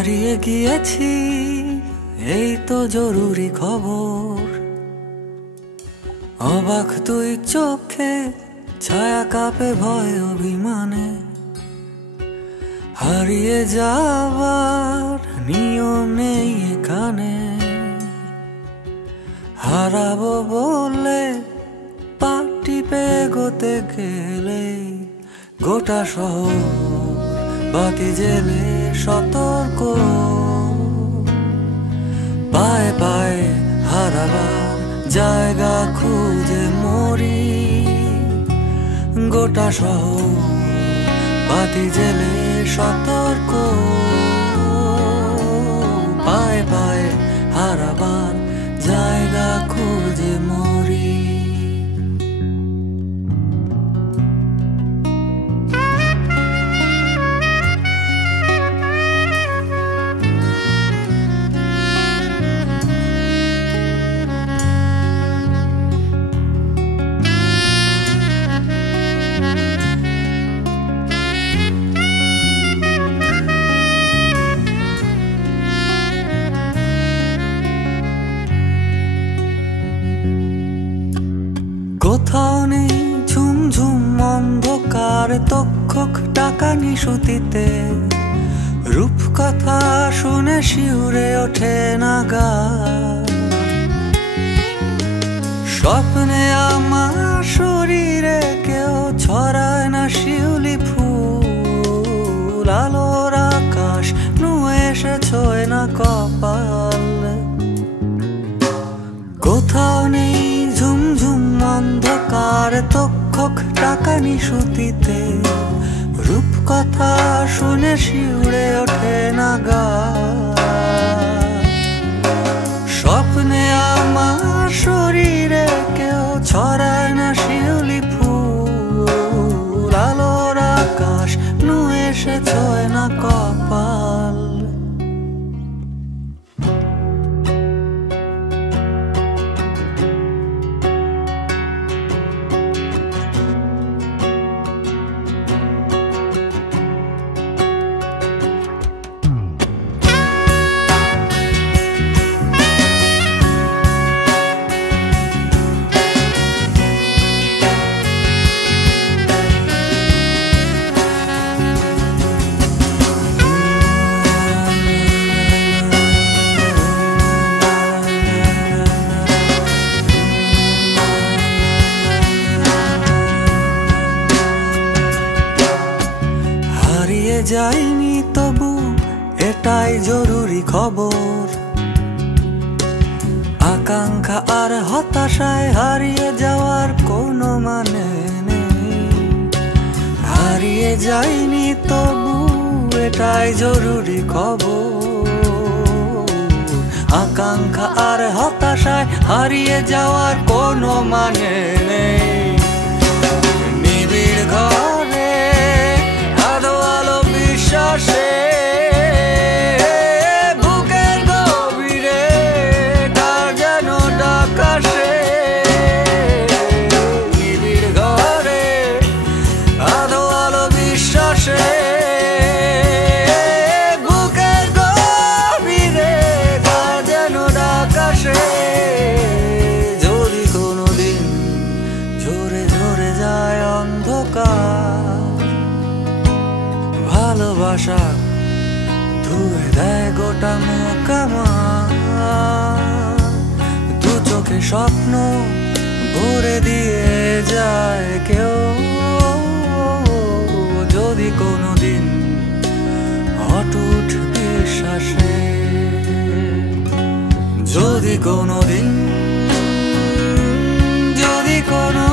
হারিয়ে গিয়েছি, এই তো জরুরি খবর। অবাক তুই চোখে, ছায়া কাঁপে ভয় অভিমানে। হারিয়ে যাবার নিয়ম নেই এখানে। হারাবো বলে পা টিপে এগোতে গেলে গোটা শহর বাতি জেলে সতর্ক। পায়ে পায়ে হারাবার জায়গা খুঁজে মরি। গোটা শহর বাতি জেলে সতর্ক। পায়ে পায়ে হারাবার জায়গা খুঁজে মরি। কোথাও নেই ঝুমঝুম অন্ধকার, তক্ষক টাকা নিশুতিতে। রূপকথা শুনে শিউরে ওঠে না গা। স্বপ্নে আমার শরীরে কেউ ছড়ায় না শিউলি ফুল। আলোর আকাশ নুয়ে এসে ছোঁয় না কপাল। কোথাও নেই ঝুমঝুম অন্ধকার, তক্ষক টাকা নিশুতিতে। রূপকথা শুনে শিউরে ওঠে না গা। স্বপ্নে আমার শরীরে কেউ ছড়ায় না শিউলি ফুল। আলোর আকাশ নুয়ে এসে ছোঁয় না কপাল। যাইনি তবু এটাই জরুরি খবর। আকাঙ্ক্ষা আর হতাশায় হারিয়ে যাওয়ার কোনো মানে নেই। হারিয়ে যাইনি তবু এটাই জরুরি খবর। আকাঙ্ক্ষা আর হতাশায় হারিয়ে যাওয়ার কোনো মানে নেই। নিবিড় ঘরে আলো আলো বিশ্বাসে, বুকের গভীরে কার যেন ডাক আসে। নিবিড় ঘরে আলো আলো বিশ্বাসে, বুকের গভীরে কার যেন ডাক আসে। যদি কোনোদিন ঝরে ঝরে যায় অন্ধকার, ভালোবাসা ধুয়ে দেয় গোটা মুখ আমার। দু চোখে স্বপ্ন ভরে দিয়ে যায় কেউ। যদি কোনোদিন অটুট বিশ্বাসে, যদি কোনোদিন, যদি কোনো